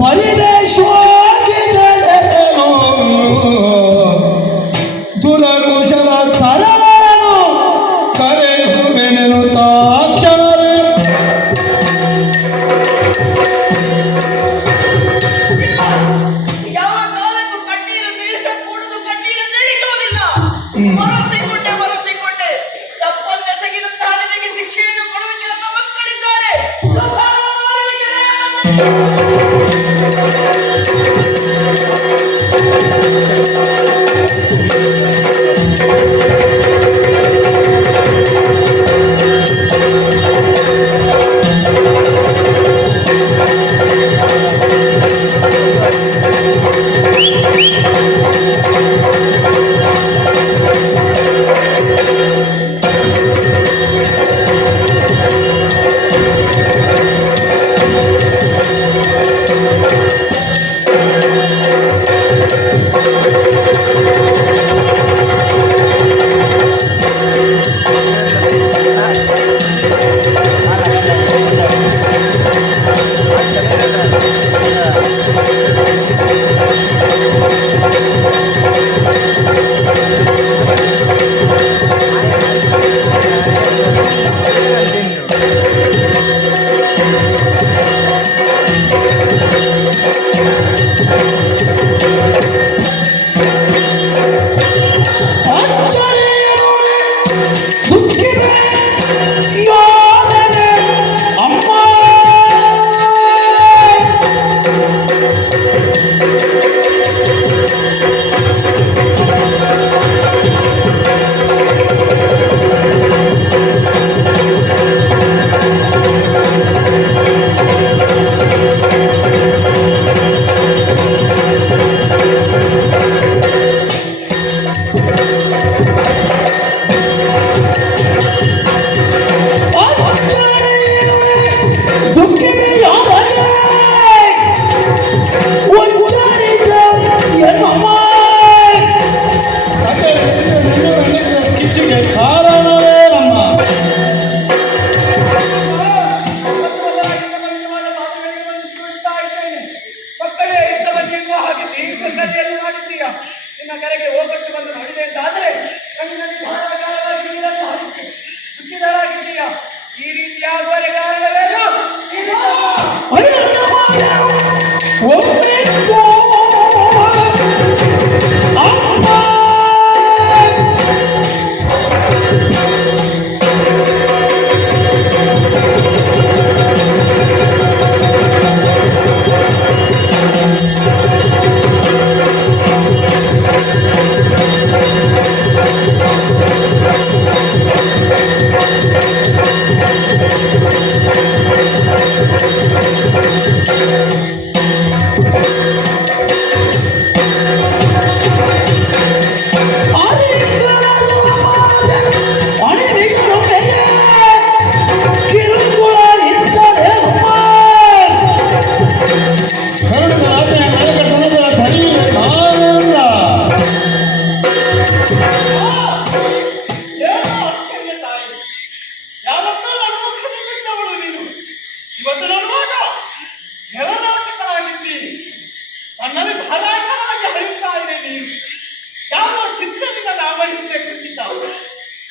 ಪರಿವೇಶೋಗಿದೆನು ದುರಕುಶಲ ತರಳರನು ಕರೆಯುವೆನೆನು ತಾಕ್ಷಣವೇ. ಯಾವ ಕಾಲಕ್ಕೂ ಕಣ್ಣೀರು ತಿಳಿಸಕೂಡದು, ಕಣ್ಣೀರು ತಿಳಿಸುವುದಿಲ್ಲ. ಬರಸಿಕೊಂಡೆ ತಪ್ಪನ್ನೆಸಗಿದಂತಹ ನಿನಗೆ ಶಿಕ್ಷೆಯನ್ನು ಕೊಡುವುದಕ್ಕೆ ನಮ್ಮ ಮಕ್ಕಳಿದ್ದಾರೆ. ನಿನ್ನ ಕರೆಗೆ ಹೋಗಟ್ಟು ಬಂದು ನೋಡಿದೆ ಅಂತಾದರೆ ಕಣ್ಣಿನಲ್ಲಿ ಧಾರಾಕಾರವಾಗಿ ನೀರನ್ನು ಹರಿಸಿ ದುಃಖಿತರಾಗಿದ್ದೀಯ. ಈ ರೀತಿಯಾಗುವ ಕಾರಣವೇನು?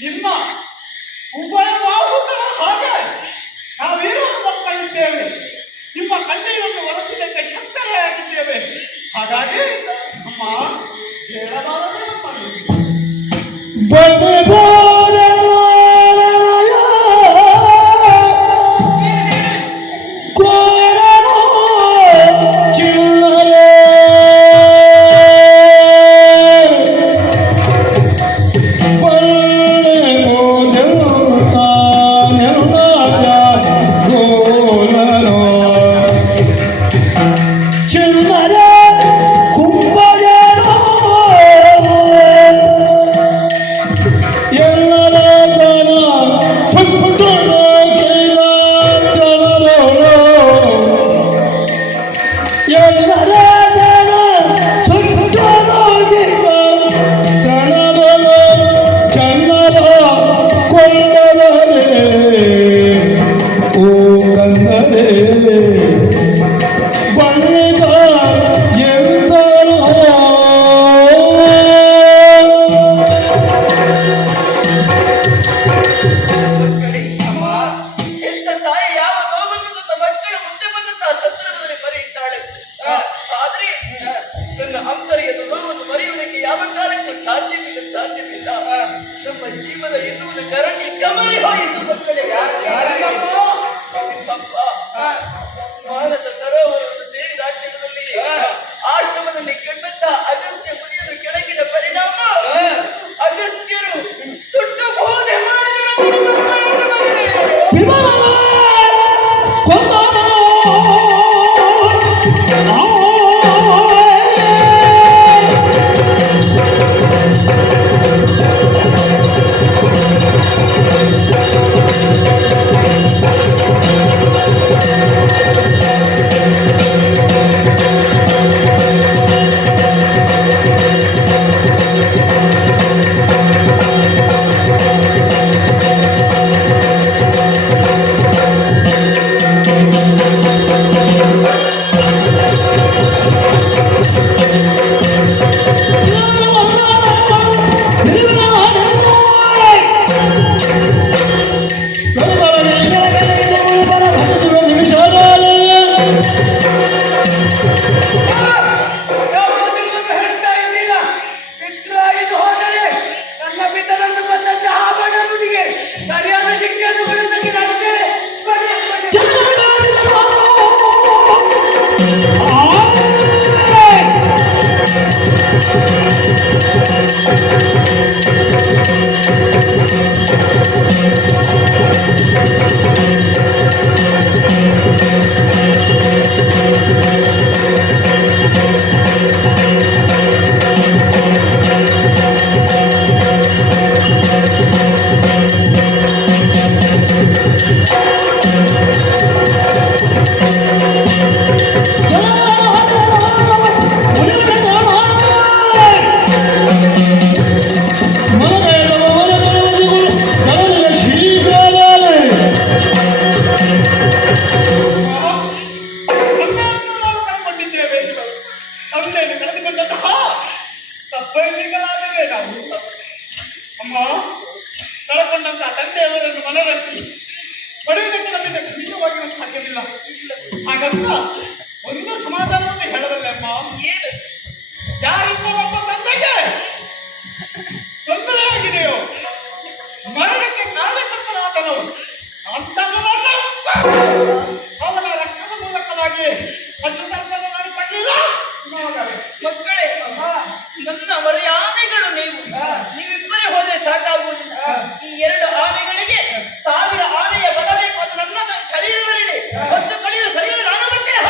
ನಿಮ್ಮ ಉಭಯ ಬಾಹುಗಳ ಹಾಗೆ ನಾವಿರುವ ಮಕ್ಕಳಿದ್ದೇವೆ. ನಿಮ್ಮ ಕಣ್ಣೀರನ್ನು ಒರೆಸಿದಕ್ಕೆ ಶಕ್ತರೇ ಆಗಿದ್ದೇವೆ. ಹಾಗಾಗಿ ಅಮ್ಮ ಹೇಳಬಾರದು ತವರಿ ಹೋಯಿತು ಮಕ್ಕಳೇ. ಯಾರಿಗಪ್ಪ? ಮಾನಸ ಸರೋವರವನ್ನು ಸೇರಿದ ಕ್ಷಣದಲ್ಲಿ ಆಶ್ರಮದಲ್ಲಿ ಕಂಡಂತ ಅಗಸ್ತ್ಯ ಮುನಿಯನ್ನು ಕೆಳಗಿದ ಪರಿಣಾಮ ಅಗಸ್ತ್ಯರು ಸುಟ್ಟು ಬೋಧೆ ಮಾಡಿದರು. ವಿಮಲನ ಕೊಂದನು. ಯಾವಾಗಲೂ ಹೇಳ್ತಾ ಇದ್ದೀರಾ, ಪಿತ್ರ ಇದು ಹೋದರೆ ನನ್ನ ಪಿತನನ್ನು ಕೊಂದಂತಹ ಆ ಬಡ ಮುನಿಗೆ ಸರಿಯಾದ ಶಿಕ್ಷೆಯನ್ನು ಕೊಡುವುದಕ್ಕೆ ನಡೆದರೆ ನಾವು ಕಂಡುಕೊಂಡಿದ್ದೇವೆ. ತಂದೆಯನ್ನು ಕಳೆದುಕೊಂಡಂತಹ ತಪ್ಪಲಿಗಳಾದರೆ ನಾವು ಅಮ್ಮ ಕಳೆದುಕೊಂಡಂತಹ ತಂದೆಯವರನ್ನು ಮನರಂಜಿ ಪಡೆಯುವುದಕ್ಕೆ ನಮ್ಮಿಂದ ಖಂಡಿತವಾಗಿಯೂ ಸಾಧ್ಯವಿಲ್ಲ. ಹಾಗಂತ ಒಂದು ಸಮಾಧಾನವನ್ನು ಹೇಳಬಲ್ಲೆ ಅಮ್ಮ. ಯಾರಿಂದ ಒಬ್ಬ ತಂದೆಗೆ ತೊಂದರೆ ಆಗಿದೆಯೋ, ಮರಣಕ್ಕೆ ಕಾರಣಕರ್ತನಾದನು ಅಂತವನನ್ನ ಅವನ ರಕ್ತದ ಮೂಲಕವಾಗಿ ಪಶುಧರ್ಮವನ್ನು ನಾನು ಪಡಲಿಲ್ಲ. ಮಕ್ಕಳೇ, ನನ್ನ ಮರ್ಯಾದೆಗಳು ನೀವಿಬ್ಬರೇ ಹೋದ್ರೆ ಸಾಕಾಗುವುದಿಲ್ಲ. ಈ 2 ಆನೆಗಳಿಗೆ 1000 ಆನೆಯ ಬಲ ಬೇಕು. ಅದು ನನ್ನ ಶರೀರದಲ್ಲಿದೆ. 10 ಕಳೆಯುವ ಸರಿಯಲ್ಲ, ನಾನು ಬರ್ತೇನೆ.